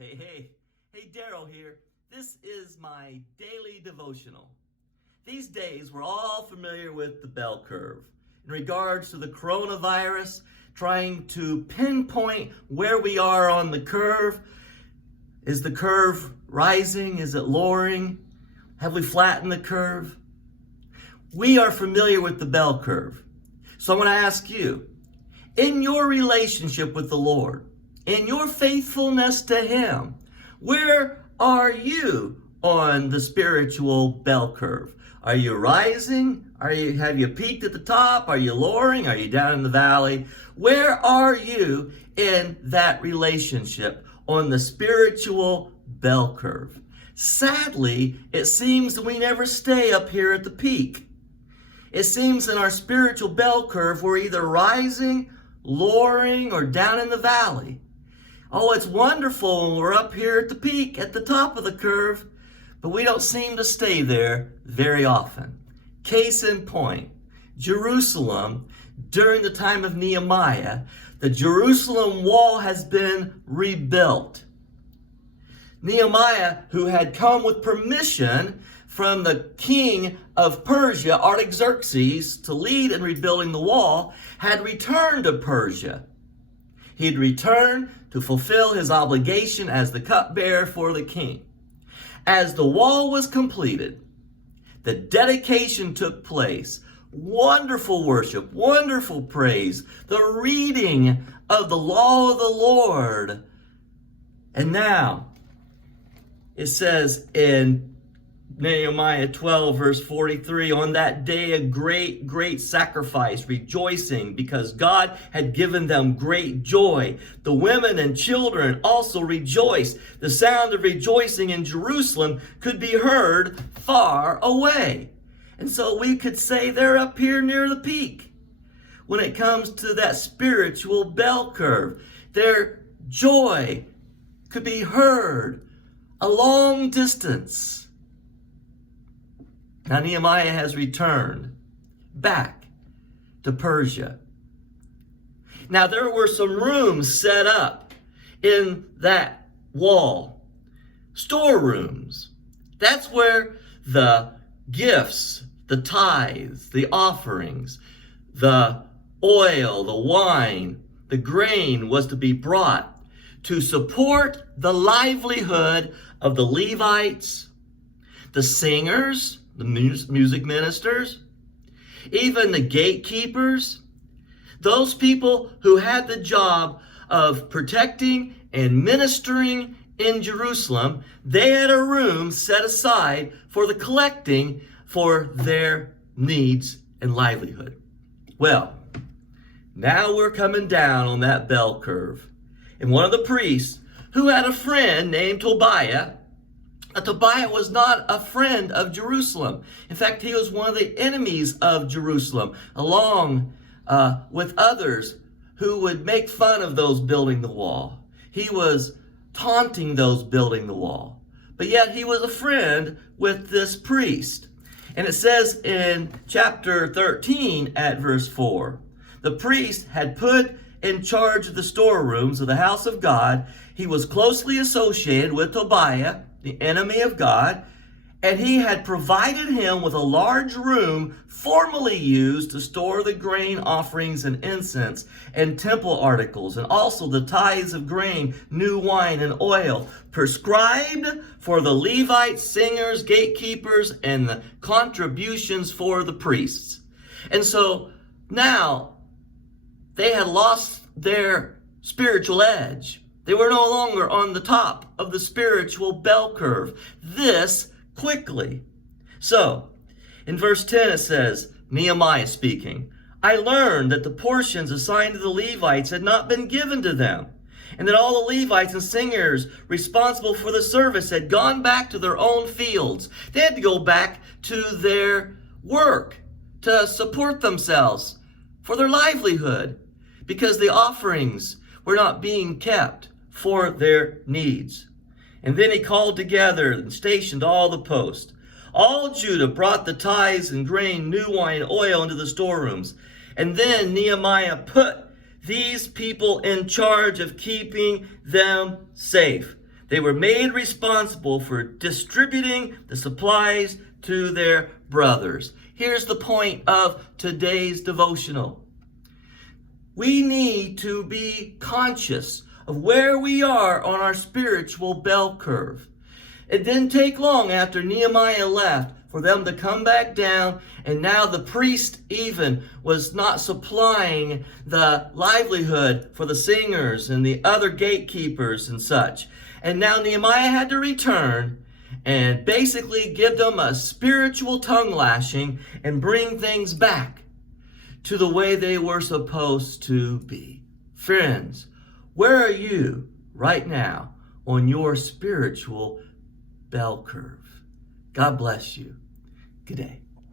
Hey, Daryl here. This is my daily devotional. These days, we're all familiar with the bell curve. In regards to the coronavirus, trying to pinpoint where we are on the curve. Is the curve rising? Is it lowering? Have we flattened the curve? We are familiar with the bell curve. So I want to ask you, in your relationship with the Lord, in your faithfulness to Him, where are you on the spiritual bell curve? Are you rising? Have you peaked at the top? Are you lowering? Are you down in the valley? Where are you in that relationship on the spiritual bell curve? Sadly, it seems we never stay up here at the peak. It seems in our spiritual bell curve, we're either rising, lowering, or down in the valley. Oh, it's wonderful when we're up here at the peak, at the top of the curve, but we don't seem to stay there very often. Case in point, Jerusalem, during the time of Nehemiah, the Jerusalem wall has been rebuilt. Nehemiah, who had come with permission from the king of Persia, Artaxerxes, to lead in rebuilding the wall, had returned to Persia. He had returned to fulfill his obligation as the cupbearer for the king. As the wall was completed, the dedication took place. Wonderful worship, wonderful praise, the reading of the law of the Lord. And now, it says in Nehemiah 12, verse 43, on that day a great sacrifice, rejoicing, because God had given them great joy. The women and children also rejoiced. The sound of rejoicing in Jerusalem could be heard far away. And so we could say they're up here near the peak when it comes to that spiritual bell curve. Their joy could be heard a long distance. Now Nehemiah has returned back to Persia. Now there were some rooms set up in that wall. Storerooms. That's where the gifts, the tithes, the offerings, the oil, the wine, the grain was to be brought to support the livelihood of the Levites, the singers, the music ministers, even the gatekeepers, those people who had the job of protecting and ministering in Jerusalem. They had a room set aside for the collecting for their needs and livelihood. Well, now we're coming down on that bell curve. And one of the priests who had a friend named Tobiah, Tobiah was not a friend of Jerusalem. In fact, he was one of the enemies of Jerusalem, along with others who would make fun of those building the wall. He was taunting those building the wall. But yet he was a friend with this priest. And it says in chapter 13 at verse 4, the priest had put in charge of the storerooms of the house of God. He was closely associated with Tobiah, the enemy of God, and he had provided him with a large room formerly used to store the grain offerings and incense and temple articles, and also the tithes of grain, new wine, and oil, prescribed for the Levites, singers, gatekeepers, and the contributions for the priests. And so now they had lost their spiritual edge. They were no longer on the top of the spiritual bell curve. This quickly. So, in verse 10 it says, Nehemiah speaking, I learned that the portions assigned to the Levites had not been given to them, and that all the Levites and singers responsible for the service had gone back to their own fields. They had to go back to their work to support themselves for their livelihood, because the offerings were not being kept for their needs. And then he called together and stationed all the posts. All Judah brought the tithes and grain, new wine, oil into the storerooms. And then Nehemiah put these people in charge of keeping them safe. They were made responsible for distributing the supplies to their brothers. Here's the point of today's devotional. We need to be conscious of where we are on our spiritual bell curve. It didn't take long after Nehemiah left for them to come back down, and now the priest even was not supplying the livelihood for the singers and the other gatekeepers and such. And now Nehemiah had to return and basically give them a spiritual tongue lashing and bring things back to the way they were supposed to be. Friends, where are you right now on your spiritual bell curve? God bless you. Good day.